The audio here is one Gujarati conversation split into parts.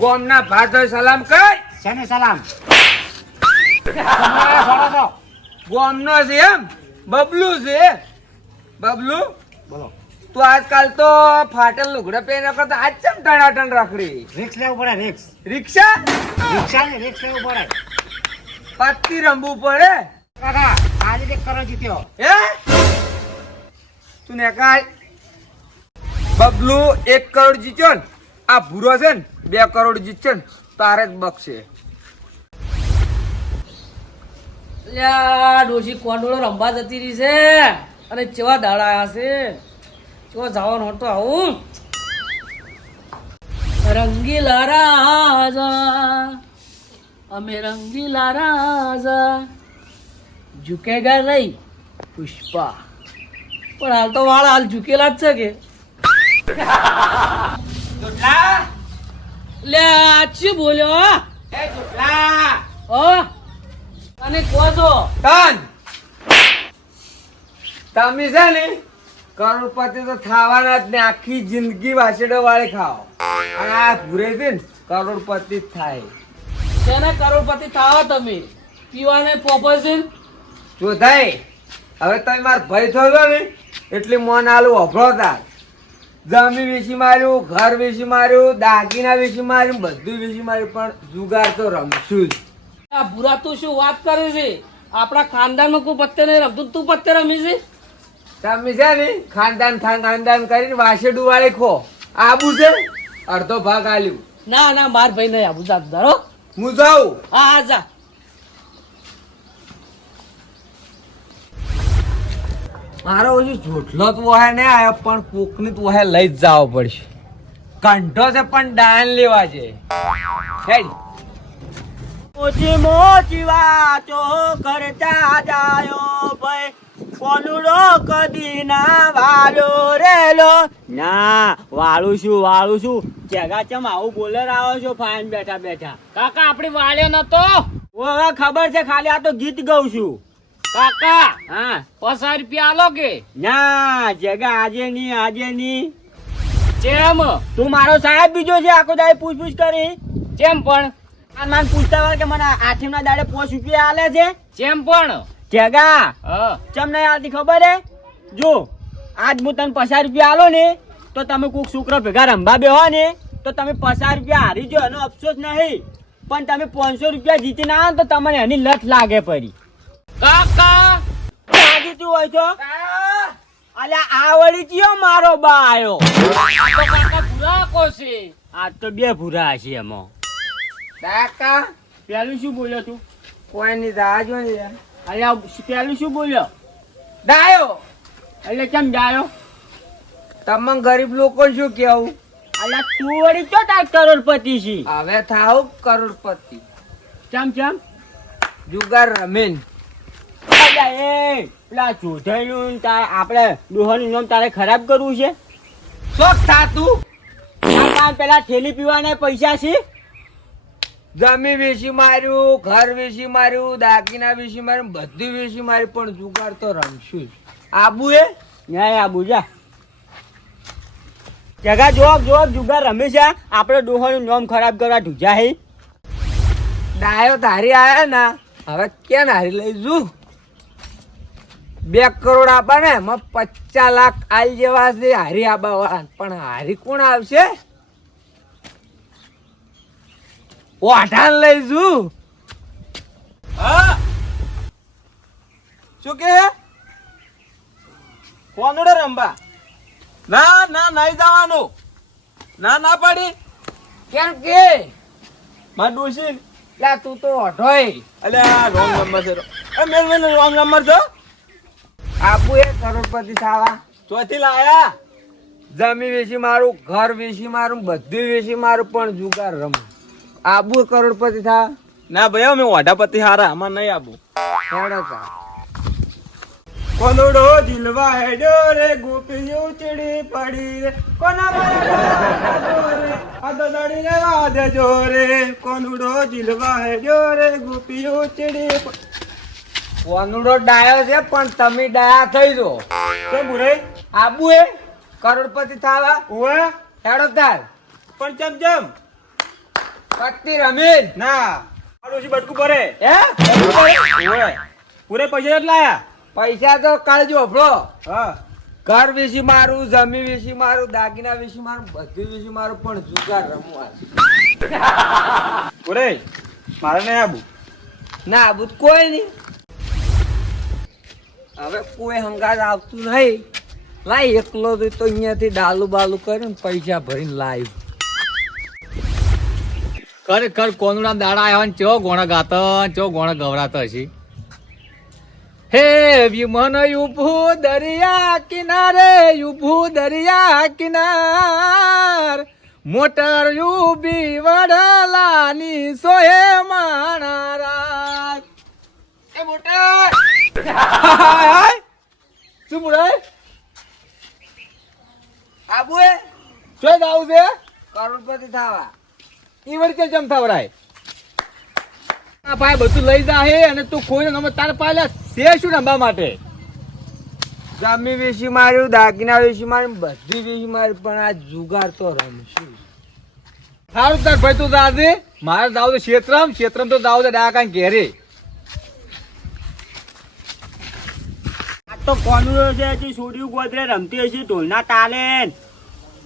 ગોમના ભાઈ સલામ કર. શેને સલામ? ગોમનો છે એમ બબલુ છે. બબલુ બોલો. તું આજકાલ તો ફાટેલ લુગડા પહેર્યા કરતા આજ ચમ ટણાટણ રખડી. રિક્સ લેવું પડે, રિક્સ. રિક્ષા રિક્ષા ને રિક્સ લેવું પડે. પત્તી રમવું પડે. કાકા આજે 1 કરોડ જીત્યો. હે તું ને કાય બબલુ 1 કરોડ જીત્યો ને આ ભૂરો છે ને 2 કરોડ જીતશે ને તારે જ બક્ષે. લ્યા ડોશી કોંડોળો રંબા જતી રહી છે અને કેવા દાડા આયા છે. કેવા જવાનું હતો આવું રંગીલા રાજા અમે રંગીલા રાજા ઝુકેગા નહીં પુષ્પા. પણ હાલ તો વાળા હાલ ઝુકેલા જ છે કે લે શું બોલ્યો એ જુટલા અને કહો છો તન તમે છે ને કરોડપતિ તો થવાના જ ને આખી જિંદગી વાસેડો વાળી ખાઓ અને આ ભૂરે છે ને કરોડપતિ જ થાય. શેને કરોડપતિ થાવા તમે પીવાને પોપોઝિન જો થાય હવે તમે માર ભાઈ થયો ને એટલે મોન આલું અભળોતા જમીન વેચી માર્યું, ઘર વેચી માર્યું, દાગીના વેચી માર્યું, બધું વેચી માર્યું, પણ જુગાર તો રમશું જ. આ ભૂરા તું શું વાત કરે છે? આપણા ખાનદાનમાં કોઈ પત્તે નહીં રમતું, તું પત્તે રમી છે? તમે છે ને ખાનદાન કરીને વાસેડું વાળી ખો આબુ છે અડધો ભાગ આલ્યું. ના ના માર ભાઈ નહીં આબુ જાત ધરો. હું જાઉં. હા હા જા. મારો ઓછી જોટલો તો વહે ને આયો પણ કોકની તો વહે લઈ જ જવો પડશે. કંઠો છે પણ ડાયન લેવા છે. હેડ મોજી મોજી વાતો કરતા જાયો ભાઈ કોનુડો કદી ના વાળ્યો રેલો. ના વાળું છું ચેગા ચમ આવું બોલર આવો છો ફાઈન બેઠા બેઠા. કાકા આપણી વાળ્યો નતો. હવે ખબર છે ખાલી આ તો ગીત ગાઉં છું. કાકા હા 500 રૂપિયા આલો કે ના જગા આજે ની ચેમ તું મારો સાહેબ બીજો છે આખો દાડે પૂછ કરી. ચેમ પણ માન પૂછતા વાર કે મને આઠમ ના દાડે 5 રૂપિયા આલે છે. ચેમ પણ જગા હા ચમ નહીં આવતી ખબર હે? જો આજ હું તને 50 રૂપિયા આલો ને તો તમે કોઈક છોકરો ભેગા રંબા બેહો ને તો તમે 50 રૂપિયા હારી જો એનો અફસોસ નહીં, પણ તમે 500 રૂપિયા જીતીને આવો તો તમને એની લત લાગે પડી. કાકા જીતું હોય તો અલ્યા આ વળી કયો મારો બા આયો. તો કાકા ભૂરા કોશે. આ તો 2 ભૂરા હશે એમાં. કાકા પેલું શું બોલ્યો તું? કોઈ ની દાજો ને અલ્યા પેલું શું બોલ્યો? ડાયો. એટલે કેમ જાયો? તમને ગરીબ લોકો શું કેવું? અલ્યા તું વળી ચો તાર કરોડપતિ છી. હવે થાવ કરોડપતિ. ચમ જુગાર રમેન. અલ્યા એ પેલા ચોધાઈનું આપણે ડોહાનું નામ તારે ખરાબ કરવું છે? શોખ થાતું પેલા થેલી પીવાના પૈસા છે. જમી વેચી માર્યું, ઘર વેચી માર્યું, દાગીના વેચી માર્યું, બધું વેચી માર્યું, પણ જુગાર તો રમશું જ. આબુ એ ન્યાય આ બુજા જગા જોબ જુગાર રમે છે. આપણે ડોહાનું નામ ખરાબ કરવા ઢૂજા હે. ડાયો તારી આયા ના હવે ક્યાં હારી લઈ જુ 2 કરોડ આપા ને એમાં 50 લાખ આલ જેવા છે હારી આબા વાળા, પણ હારી કોણ આવશે? ઓઢાન લઈ જુ. હા શું કે કોનડો રંબા? ના નહીં જવાનું. ના પાડી. કેમ કે માં ડોસી લા તું તો ઓઢોય. અલ્યા રોંગ નંબર છે. મેં રોંગ નંબર છો. આબુ એ કરોડપતિ થાવા. ચોથી લાયા. જમી વેચી મારું, ઘર વેચી મારું, બધું વેચી મારું, પણ જુગાર રમ. આબુ કરોડપતિ થા. ના ભાઈ અમે ઓઢાપતિ હારા આમાં નહીં આબુ. હેડો તા. કોનડો દિલવા હેડ્યો રે ગોપીઓ ચડી પડી રે કોના મારે આ તો દડીને વાદે જોરે. કોનડો દિલવા હેડ્યો રે ગોપીઓ ચડી કોનુડો ડાયો છે પણ તમે ડાયા થઈ જો. કેમ બુરે આબુ એ કરોડપતિ થાવા. ઓએ હેડો તાર. પણ ચમ પત્તી રમીન ના ડોશી બટકું ભરે હે ઓય પૂરે પૈસા જ લાયા પૈસા તો કાળજો ભરો હા ઘર વેચી મારું જમીન વેચી મારું દાગીના વેચી મારું બધું વેચી મારું પણ જુગાર રમવા પૂરે મારે નહીં આવું ના બુત કોઈ નહીં હવે કોઈ હંગાત આવતું નહીં લાય એકલો તો અહીંયાથી ડાલુ બાલુ કરીને પૈસા ભરીને લાવ્યું ખરેખર કોનુડા દાડા આવ્યા ને ચો ગોણા ગાતા ચો ગોણા ગવરાતા હશે હે વિમન યુભું દરિયા કિનારે યુભું દરિયા કિનાર મોટર યુબી વડલાની સોહે માણારા એ મોટા શું બોલાય આબુ એ ચોય જાવું છે કરોડપતિ થાવા ઈ વળી ચમ થાવરાય આ ભાઈ બધું લઈ જા હે અને તું કોઈ નંબર તાર પાલે છે શું નંબા માટે જમી વેચી માર્યું દાગીના વેચી માર્યું બધી વેચી માર્યું પણ આ જુગાર તો રમશું સારું તાર ભાઈ તું જાજે મારે જાવ તો ક્ષેત્રમ તો જાવ તો ડાકા ઘેરે આ તો કોનું છે હજી છોડ્યું ગોદરે રમતી હશે ઢોલના તાલે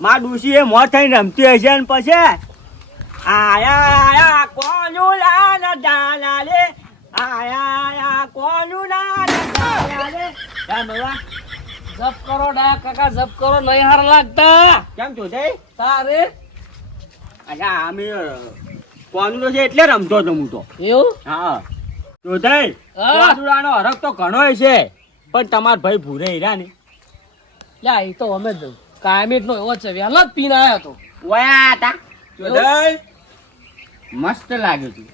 માં ડોશી એ મોત થઈને રમતી હશે ને પછી આયા કોનું લાલ ડાલા લે આયા કોનું લાલ ડાલા લે કેમ બાબા જપ કરો ડા કાકા જપ કરો નહીં હાર લાગતા કેમ જોજાઈ તારે અચ્છા અમે કોનું છે એટલે રમતો હતો હું તો એવું હા જોજાઈ હા. કોનુડાનો હરખ તો ઘણો છે પણ તમાર ભાઈ ભૂરે હીરા ને લ્યા એ તો અમે જ કાયમી નો એવો છે વહેલા જ પીને આવ્યો તો વયા તા જોજાઈ મસ્ત લાગે તું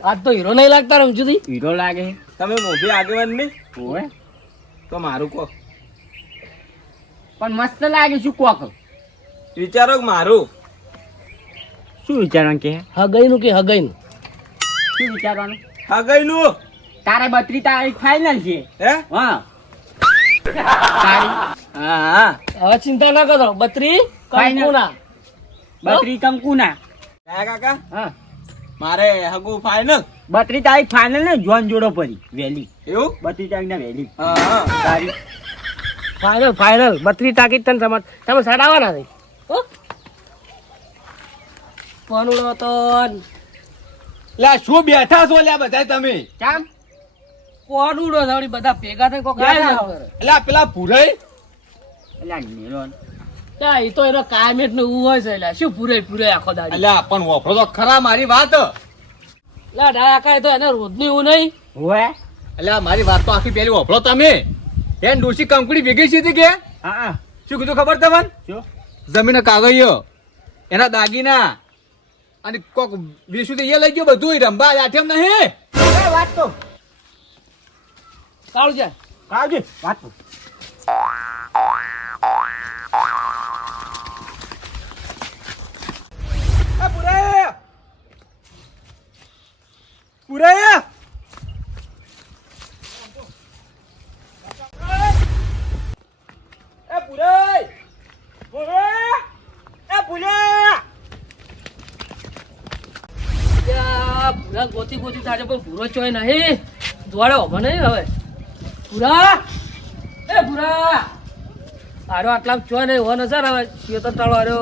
આજ તો હીરો નહીં લાગતા રમજુદી હીરો લાગે તમે મોભી આગેવાન નહીં ઓય તો મારું કહો પણ મસ્ત લાગે શું કોક વિચારો કે મારું શું વિચારવાનું કે હગઈ નું કે હગઈ નું શું વિચારવાનું હા ગયેલું તારે 32 તારીખ ફાઇનલ છે હે હા તારી હા હવે ચિંતા ના કરો 32 Final. કંકુના 32 કંકુના કાકા હા મારે હગુ ફાઈનલ 32 તારીખ ફાઇનલ ને જોન જોડો પડી વેલી એવું 32 તારીખ ના વેલી હા તારી ફાઇનલ 32 ટાકી તને તમે સાડાવાના નહીં હો કોનુડો તો લે શું બેઠા છો લ્યા બધા તમે કેમ કોનુડો સાવડી બધા ભેગા થઈને કોક યાર. આવ્યા કરે. એટલે પેલા પૂરાઈ અલ્યા નીલોન ત્યાં એ તો એનો કાયમેટ નું એવું હોય છે એટલે શું પૂરે આખો દાડી એટલે પણ વફરો તો ખરા મારી વાત લા ડાયા કાંઈ તો એને રોજનું એવું નહીં હોય એટલે મારી વાત તો આખી પેલી વફરો તમે એન ડોશી કંકુડી ભેગી છે કે હા શું કીધું ખબર તમને શું જમીન કાગળિયો એના દાગીના અને કોક વિશું તો એ લઈ ગયો બધું રંબા આઠમ નહીં વાત તો કાળું છે કાવજી વાત તો પૂરા એ પૂરા ત્યાં ભૂરા ગોતી થાય છે પણ ભૂરો ચોય નહીં દોડે ઉભો નહીં હવે ભૂરા એ ભૂરા આરો આટલા ચોય નહીં હો નજર હવે શેતર ટાળો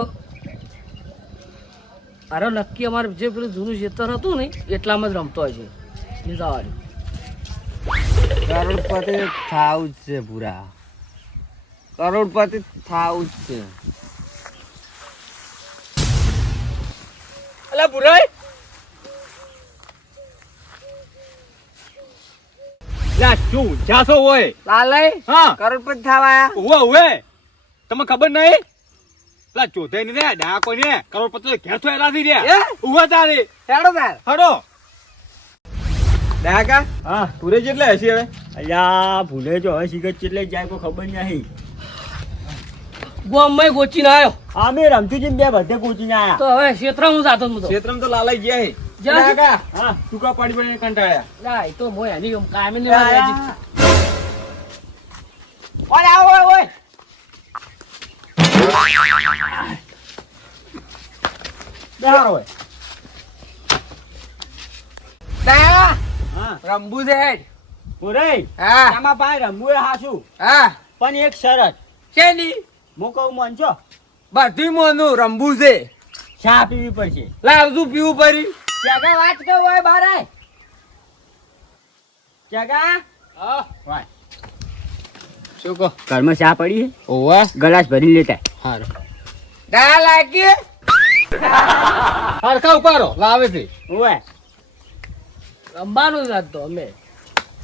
આરો નક્કી અમારે જે પેલું જૂનું શેતર હતું ને એટલામાં જ રમતો હોય છે લીધાવાળું કરોડપતિ થાવ જ છે પૂરા કરોડપતિ થાવ જ છે અલા બુરાઈ લા શું જાસો હોય લાલય હા કરોડપતિ થાવા ઉવે તમને ખબર નહીં લા ચોથાઈ ને ડાકો ને કરોડપતિ ઘેર તો એરાથી એ? રહ્યા ઉવે તારે હેડો તાર હડો ડાકા હા પૂરે જેટલે હશે હવે અલ્યા ભૂલે જો હવે સિગરેટ ચેટલે જાય કોઈ ખબર નહીં ગોમમાં ગોચીને આવ્યો અમે રમતી જઈને બે બધે કોચીને આયા તો હવે ક્ષેત્ર હું જાતો જ નતો. ક્ષેત્રમ તો લાલાઈ ગયા હે જ્યાં ડાકા હા ટૂંકા પાડી પડીને કંટાળ્યા ના એ તો મોય એની કાયમી ની વાત છે. ઓય ઓય ઓય સારો હોય. દયા હા રંબુ છે પૂરાઈ હા આમાં ભાઈ રમવું એ હાસું હા પણ એક શરત છે ની હું કહું માનજો બધું મોનું રંબુ છે ચા પીવી પડશે. લાવજું પીવું પડી જગા વાત કહું હોય બાર આય. જગા વાય શું કહો ઘરમાં ચા પડી ઓવા ગલાસ ભરી લેતા હારું દયા લાગી હરખા ઉપાડો લાવે છે ઓય રમવાનું જ આજ તો અમે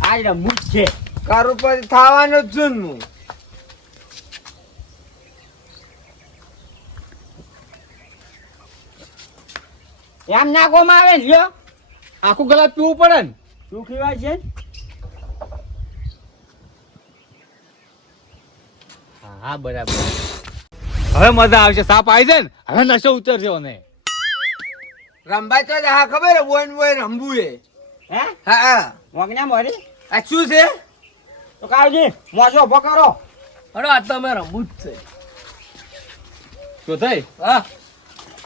આજ રમવું જ છે. કરું પછી થવાનું જ છું ને હું એમ નાખવામાં આવે ને લ્યો આખું ગલાસ પીવું પડે ને શું ખીવાય છે હા બરાબર હવે મજા આવશે સાપ આવી જાય ને હવે નશો ઉતરશે ને રંબા તો હા ખબર હે બોન બોય રંબુ હે હે હા હા મોગના મોરી આ શું છે તો કાળજી મોસો ઉભો કરો. અરે આજ તો અમે રમવું જ છે. શું થઈ હા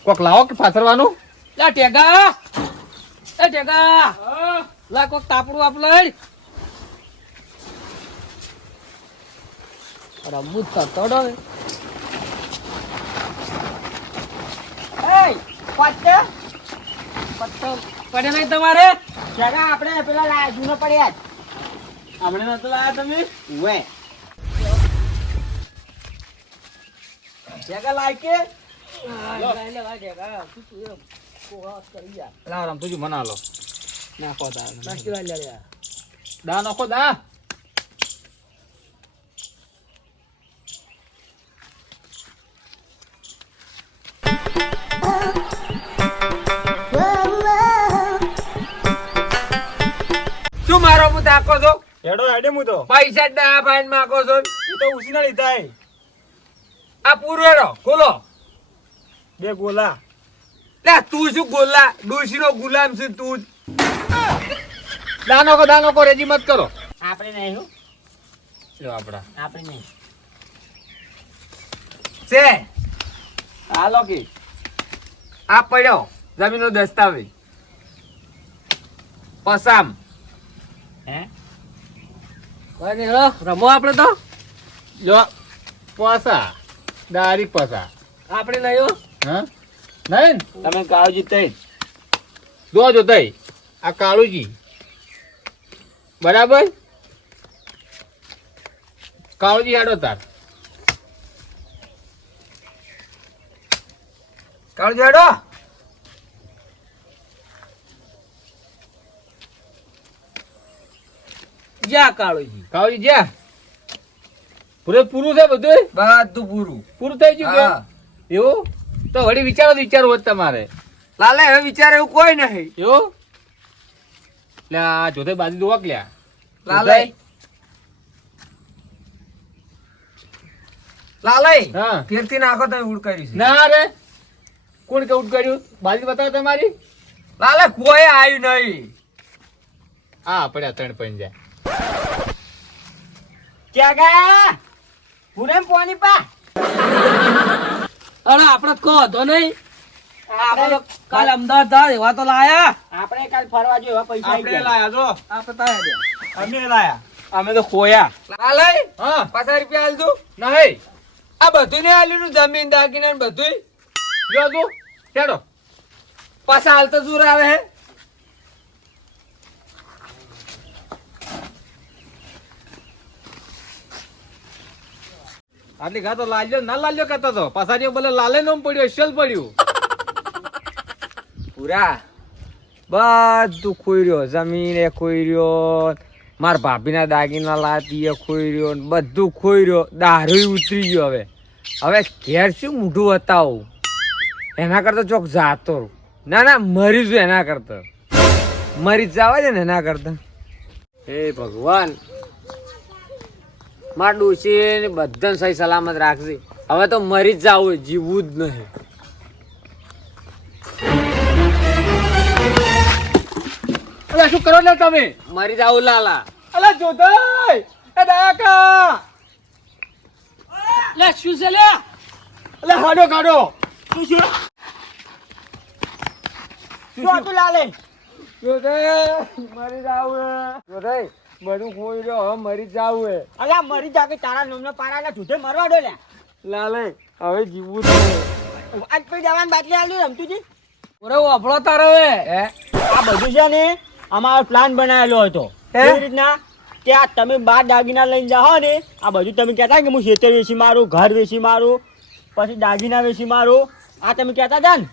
કોક લાવો કે પાથરવાનું લા ટેકા એ ટેકા લા કોક તાપડું આપ લઈ રમવું જ કરતો ડો એય પત્તે પત્તો પડે નહીં તમારે જગા આપણે પેલા લાયા જૂનો પડ્યા જ. હમણાં નતો લાયા તમે ઉવે જગા લાય કે લાવ રામ તુજી મના લો નાખો દા નાખી દા નાખો દા શું મારો હું તાકો છો હેડો હેડે હું તો પૈસા દયા ફાઈન માગો છો એ તો ઉસીના લીધા હે આ પૂરો ખોલો બે ગોલા લે તું શું ગોલા ડોશી નો ગુલામ છે તું દા નાખો રેજી મત કરો આપણે નહીં હો લો આપડા આપણે નહીં છે હાલો કે આ પડ્યો જમીનનો દસ્તાવેજ પસામ હે કોઈ નહીં હેડો, રમો આપણે તો લો પાસા ડાયરેક્ટ પાસા આપણે નહીં હો. હા નહીં તમે કાળજી તઈ જો તઈ આ કાળુજી બરાબર કાળુજી હાડો તાર કાળ જોડો જા કાળુજી કાળુજી જ્યાં પૂરું છે બધું બધું પૂરું પૂરું થઈ ગયું હા. કે એવું તો વળી વિચારવું હોત તમારે લાલે હવે વિચારે એવું કોઈ નહીં એવું એટલે આ જોતે બાજુ દોવા લ્યા લાલે લાલે હા. ફેરથી નાખો તો ઉડ કરી છે ના રે કોણ કે કર્યું બાજુ બતાવો તમારી લાલે કોઈ આવ્યું નહીં આ પડ્યા ત્રણ પંજા જગા પૂરેમ પોની પા અરે આપણે કહો તો નહીં આપણે તો આપણે કાલે અમદાવાદ જા એવા તો લાયા આપણે કાલ ફરવા જો એવા પૈસા આપણે લાયા જો આપણે તાયા દે અમે લાયા અમે તો ખોયા લાલે હા 50 રૂપિયા આલ તું નહીં આ બધું ને આલ્યું જમીન દાગીના ને બધું લ્યો તું ચડો પાછા હાલ તો દૂર આવે હે આટલી ઘા તો લાલ્યો ના લાલ્યો કરતો તો પાછા બોલે લાલે નોમ પડ્યું અસલ પડ્યું પૂરા બધું ખોઈ રહ્યો જમીન એ ખોઈ રહ્યો માર ભાભીના દાગીના લાતી એ ખોઈ રહ્યો ને બધું ખોઈ રહ્યો દારૂ ઉતરી ગયો હવે ઘેર શું મોઢું બતાવું એના કરતા ચોક જાતો રહું. ના મરી છું એના કરતા મરી જવા છે ને એના કરતા હે ભગવાન માર ડોશી બધાને સહી સલામત રાખશે હવે તો મરી જ જાવું જીવવું જ નહીં અલા શું કરો લે તમે મરી જાવું લાલા અલા જોતાઈ એ ડાકા લે શું છે લે અલા હાડો કાઢો શું છે શું હતું લાલે? જોધાઈ મરી જાવ જોધાઈ બધું ખોઈ રહ્યો હવે મરી જાવ અલ્યા મરી જા કે તારા નોમનો પારાના જૂઠે મરવા દો લ્યા. લાલે હવે જીવવું છે આજ પછી જવાની બાટલી આલી રમતુજી. પૂરો વાપરો તારો હવે હે આ બધું છે ને અમારો પ્લાન બનાવેલો હતો. કેવી રીતના કે આ તમે બાર દાગીના લઈને જાઓ ને, આ બધું તમે કહેતા કે હું ખેતર વેચી મારું, ઘર વેચી મારું, પછી દાગીના વેચી મારું, આ તમે કહેતા હતા ને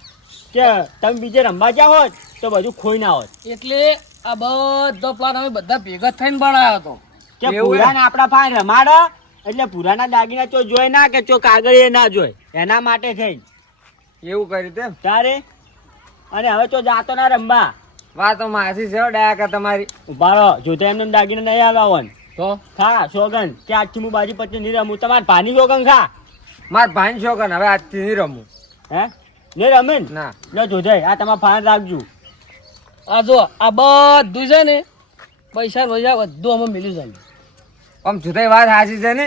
કે તમે બીજે રમવા ગયા હોત તો બધું ખોઈ ના હોત. એટલે આ બધો પ્લાન અમે બધા ભેગા થઈને બનાવ્યો હતો. કે એવું પુરાને આપણા પાસે રમાડો એટલે પુરાના દાગીના ચો જોઈ ના કે ચો કાગળ એ ના જોઈ, એના માટે થઈ એવું કર્યું તેમ તારે. અને હવે તો જાતો ના રમવા. વાતો માસી છે હો ડાયા તમારી ઉભા રહો, જોતે એમને દાગીના નહીં આવવાનું તો ખા સોગન કે આજથી હું બાજી પચી નહીં રમું. તમારે ભાની સોગન ખા. માર ભાઈ છોકન હવે આજથી નહીં રમું હે નહીં રમે ને? ના લો જોજે આ તમારે ફાન રાખજો. આ જો આ બધું છે ને પૈસા રોજા બધું અમે મિલી જાય. આમ જુદાઈ વાત સાચી છે ને,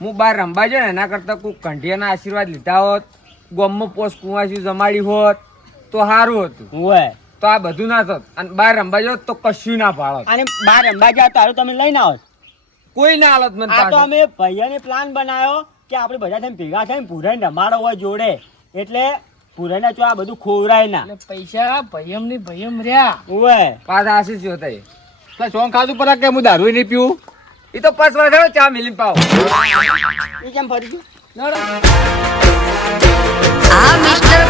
હું બહાર રમવા ગયો ને એના કરતાં કોઈ કંઠિયાના આશીર્વાદ લીધા હોત, ગોમમાં પોસ કુંવાસી જમાડી હોત તો સારું હતું. હોય તો આ બધું ના થત અને બહાર રમવા જાવ તો કશું ના પાડો, અને બહાર રમવા જાવ તારું તમે લઈને આવો. કોઈ ના હાલત મને આ તો પાછું. અમે ભાઈઓને પ્લાન બનાવ્યો કે આપણે બધા થઈને ભેગા થઈને પુરાઈને રમાડો હોય જોડે, એટલે પુરાઈને જો આ બધું ખોવરાય ના. એટલે પૈસા ભયમ ની ભયમ રહ્યા. હોય પાછા આશી જ હોતા એટલે સોંગ ખાધું પર કે હું દારૂ નહીં પીવું. એ તો પાછ વાર થયો ચા મિલી પાવ એ કેમ ફરી ગયું? નડો. આ મિસ્ટર